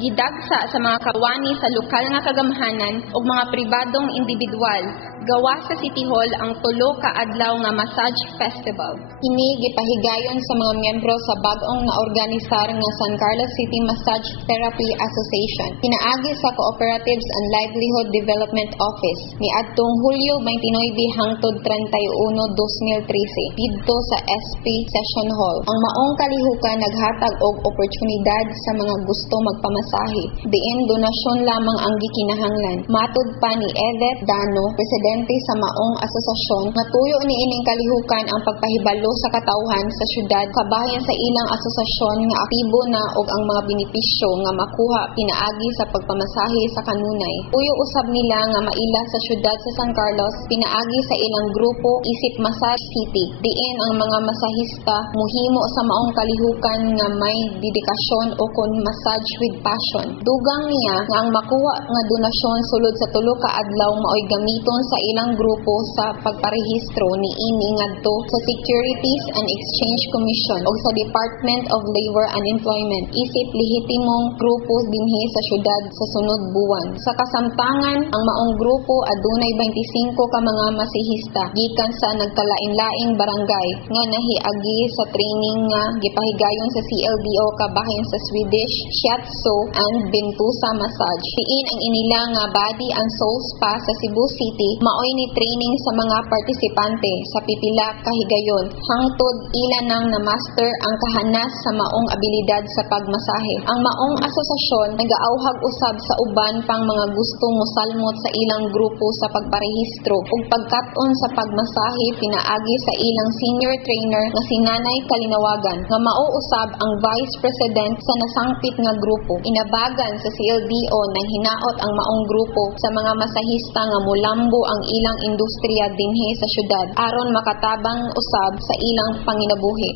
gidagsa sa mga kawani sa lokal nga kagamhanan ug mga pribadong individual gawa sa City Hall ang tulo ka adlaw nga massage festival. Kini gipahigayon sa mga miyembro sa bag-ong naorganisar nga San Carlos City Massage Therapy Association pinaagi sa Cooperatives and Livelihood Development Office niadtong Hulyo 29 hangtod 31, 2013 didto sa SP Session Hall. Ang maong kalihukan naghatag og oportunidad sa mga gusto magpamasahe diin donasyon lamang ang gikinahanglan. Matud pa ni Edith Dano, presidente sa maong asosasyon, nga tuyo ni ining kalihukan ang pagpahibalo sa katawhan sa syudad kabahin sa ilang asosasyon nga aktibo na og ang mga benepisyo nga makuha pinaagi sa pagpamasahe sa kanunay. Tuyo usab nila nga maila sa syudad sa San Carlos pinaagi sa ilang grupo isip Massage City diin ang mga masahista muhimo sa maong kalihukan nga may dedikasyon o kon massage with passion. Dugang niya nga ang makuha nga donasyon sulod sa tulo ka adlaw maoy gamiton sa ilang grupo sa pagparehistro niini ngadto sa Securities and Exchange Commission o sa Department of Labor and Employment isip lehitimong grupo dinhi sa syudad sa sunod buwan. Sa kasamtangan, ang maong grupo adunay 25 ka mga masihista gikan sa nagkalain-laing barangay nga nahiagi sa training nga gipahigayon sa CLDO kabahin sa Swedish Shiatsu and Bentusa Massage. Diin ang inila nga Body and Soul Spa sa Cebu City maoy ni training sa mga partisipante sa pipila ka higayon hangtod ila nang na master ang kahanas sa maong abilidad sa pagmasahe. Ang maong asosasyon nagaauhag usab sa uban pang mga gustong mosalmot sa ilang grupo sa pagparehistro ug pagkat-on sa pagmasahe pinaagi sa ilang senior trainer nga si Nanay Kalinawagan nga mao usab ang vice president sa nasangpit nga grupo. Inabagan sa CLDO na hinaot ang maong grupo sa mga masahista nga mulambo ang ilang industriya dinhi sa syudad aron makatabang usab sa ilang panginabuhi.